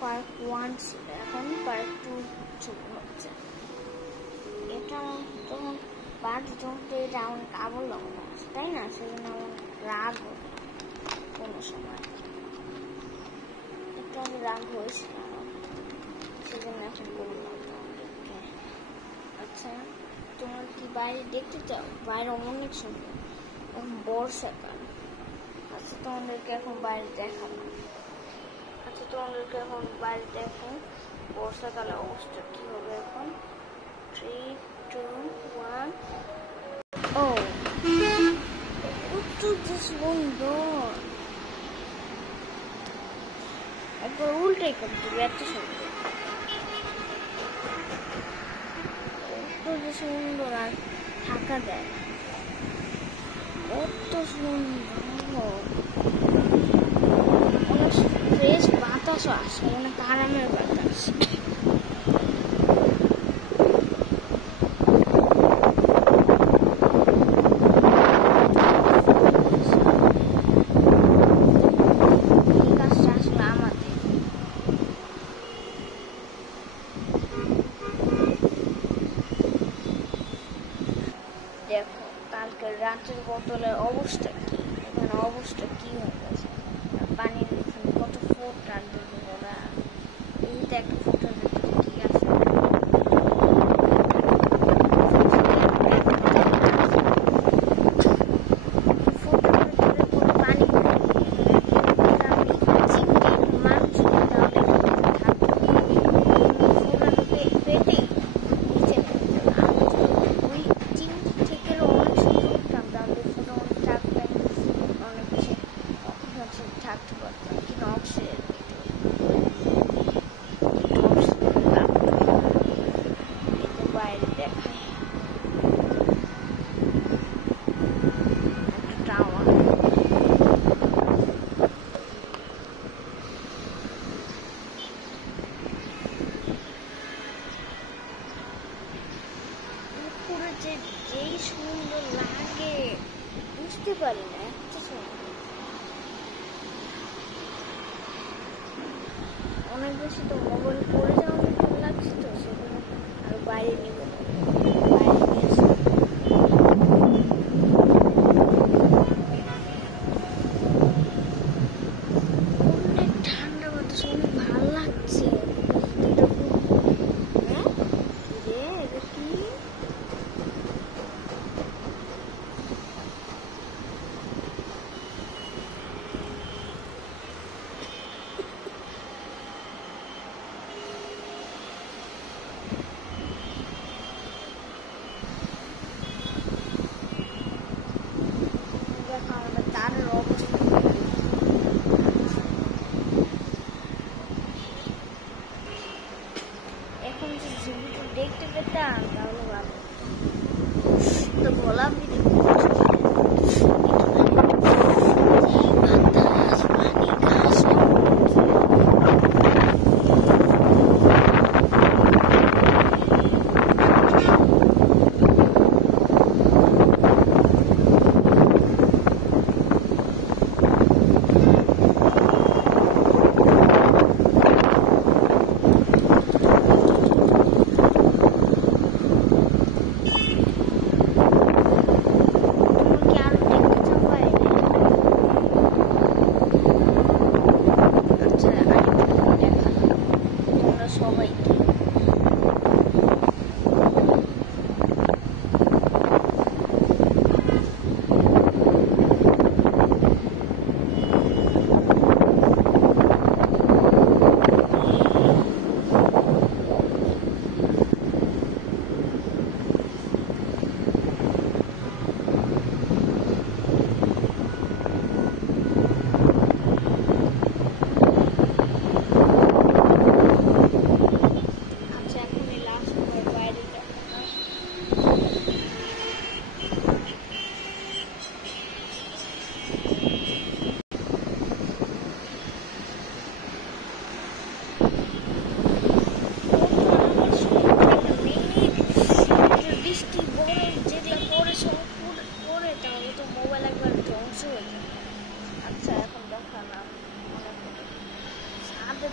Part 1 ছিল, এখন part 2 শুরু হচ্ছে। এটা তখন পার্ট জমতে এটা অনেক আবল লাগলো, তাই না? সেজন্য আমার রাগ হলো কোনো সময়, একটু আমি রাগ হয়েছিল, সেজন্য এখন বললাম তোমাদেরকে। আচ্ছা, তোমরা কি বাইরে দেখতে চাও? বাইরে অনেক সুন্দর, এখন বর্ষাকাল। আচ্ছা, তোমাদেরকে এখন বাইরে দেখালাম। আচ্ছা, তোমাদেরকে এখন বাইরে দেখো বর্ষাকালের অবস্থা কি হবে এখন। 3, 2, 1। ও, কত যে সুন্দর! একবার উল্টে করে দিবি, এত সুন্দর, কত যে সুন্দর, আর থাকা দেয়, কত সুন্দর। অনেক ফ্রেশ বাতাসও আসে, অনেক আরামের বাতাস। দেখো কালকে রাতের বোতলের অবস্থা কি, এখানে অবস্থা কি হয়ে গেছে। পানির এখানে কত ফোঁটা দিবে ওরা, এই তো একটা ফোঁটা দিতে ঠিক আছে। থাকতে পারতাম, কিন্তু অক্সিজেন বাইরে দেখায় একটা টাওয়ার। পুরো যেই সুন্দর লাগে বুঝতে পারি না, এত সুন্দর। অনেক বেশি তো মোবাইল পড়ে যাওয়ার মতো লাগছে, তো সেগুলো আর বাইরে নিব না, বাইরে নিয়ে আসি। অনেক ঠান্ডা বাতাস, অনেক ভালো লাগছে। হ্যাঁ রে, এটা কি? তারের অবস্থা এখন যে ছবিটা দেখতে পেতাম তাহলে ভালো, তো বললাম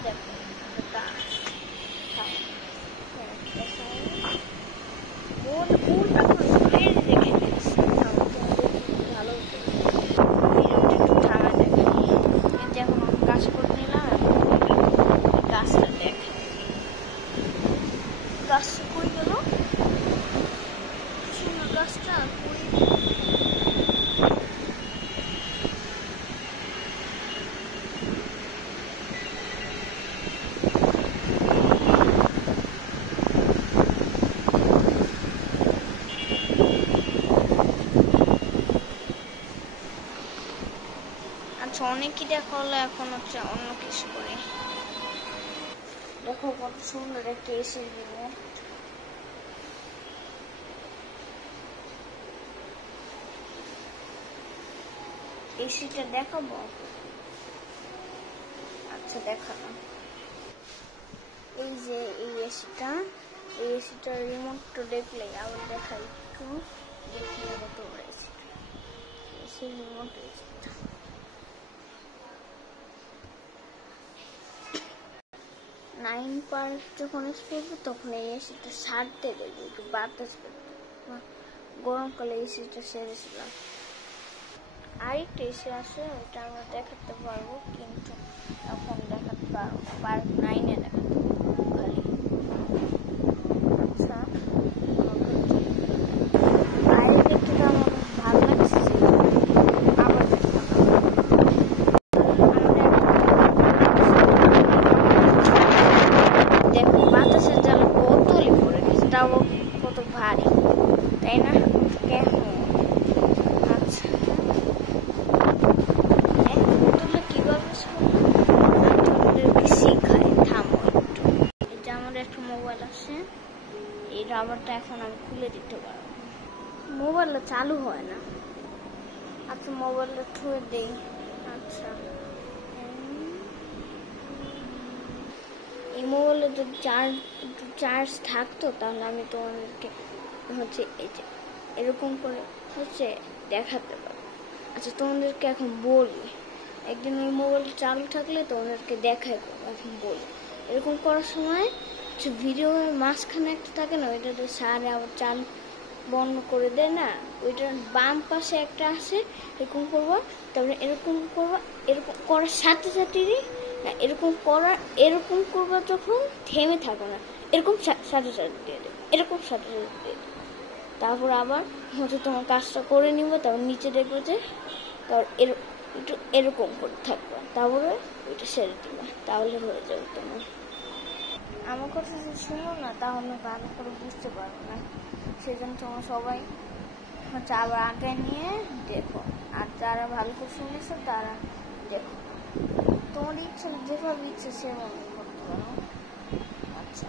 দেখো অনেকই দেখা হলো, এখন হচ্ছে অন্য কিছু করে। দেখো কত সুন্দর একটা এসির রিমোট। এসিটা দেখাবো? আচ্ছা দেখানো। এই যে এই এসিটার রিমোটটা দেখলে আবার দেখাই একটু, দেখে নেবো তোমরা। এসির রিমোট 9 যখন করবো তখন এই এসিটা সারতে দেবে, একটু বাতাস গরমকালে এসিটা সেরেছিলাম। আরেকটা এসি আছে, ওইটা আমরা দেখাতে পারবো, কিন্তু এখন দেখাতে পারবো পার্ক 9-এ দেখাতে পারবো খালি। আচ্ছা বাইরে দেখতে তো আমার ভালো লাগছে। আবার দেখো বাতাসের জালে বোতলই পড়ে গেছে, তাও কত ভারী, তাই না? কেমন আচ্ছা বোতলটা কিভাবে তোমাদেরকে শিখায়, থামো একটু। এটা আমার একটা মোবাইল আছে, এই রাবারটা এখন আমি খুলে দিতে পারবো। মোবাইলটা চালু হয় না। আচ্ছা মোবাইলটা ছুঁয়ে দেই। আচ্ছা এই মোবাইলে যদি চার্জ থাকতো তাহলে আমি তোমাদেরকে হচ্ছে এই যে এরকম করে হচ্ছে দেখাতে পারবো। আচ্ছা তোমাদেরকে এখন বলি, একদিন ওই মোবাইলটা চালু থাকলে তোমাদেরকে দেখাবো। এখন বলি এরকম করার সময় ভিডিওর মাঝখানে একটা থাকে না, ওইটা তো সারে আবার চালু বন্ধ করে দেয় না, ওইটার বাম পাশে একটা আছে, এরকম করবো, তারপরে এরকম করবো, এরকম করার সাথে সাথেই না এরকম করবো, যখন থেমে থাকো না, এরকম সাথে সাথে দিয়ে দেবো, এরকম সাথে সাথে দিয়ে দেবো। তারপর আবার হচ্ছে তোমার কাজটা করে নিবো, তারপর নিচে দেখবো যে তারপর একটু এরকম করে থাকবে, তারপরে ওইটা সেরে দিবা, তাহলে হয়ে যাবে তোমার। আমার কথা যদি শুনো না তাহলে ভালো করে বুঝতে পারবো না, সেজন্য তোমরা সবাই হচ্ছে আবার আগে নিয়ে দেখো, আর যারা ভালো করে শুনেছো তারা দেখো, তোমার ইচ্ছা যেভাবে ইচ্ছে সেভাবে করতে পারো। আচ্ছা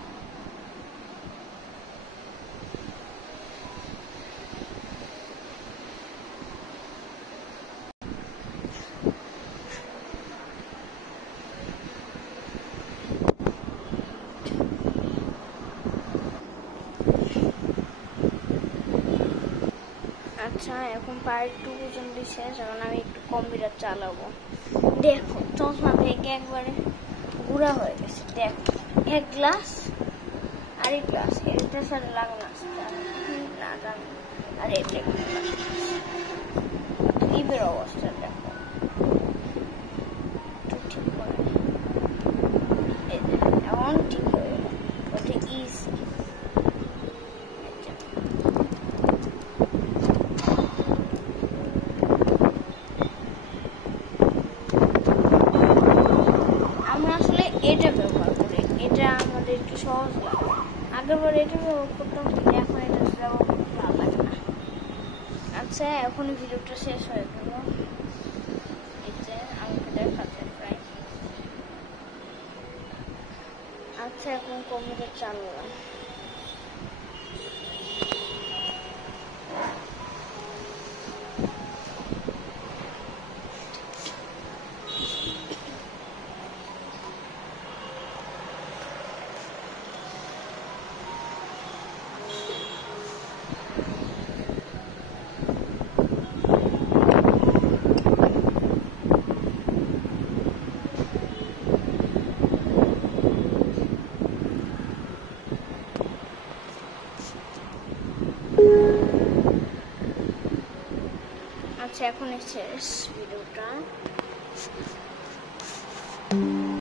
আচ্ছা এখন পার্ট 2 পর্যন্ত শেষ, এখন আমি একটু কম্পিউটার চালাবো। দেখো চশমা থেকে একবারে গুঁড়া হয়ে গেছে, দেখো এক গ্লাস আরেক গ্লাস, এটার সাথে লাগনা না জানি, আর এটা ক্লিপের অবস্থা দেখো ঠিক করে, এমন ঠিক হয়ে গেল, ওটা ইজি। এটা ব্যবহার করি, এটা আমাদের একটু সহজ লাগে, আগেরবার এটা ব্যবহার করতাম, এখন এটা ব্যবহার করতে ভালো লাগে না। আচ্ছা এখন ভিডিওটা শেষ হয়ে গেল, এই যে আমাকে দেখাচ্ছে প্রায়। আচ্ছা এখন কম্পিউটার চালু না। আচ্ছা এখন শেষ ভিডিওটা।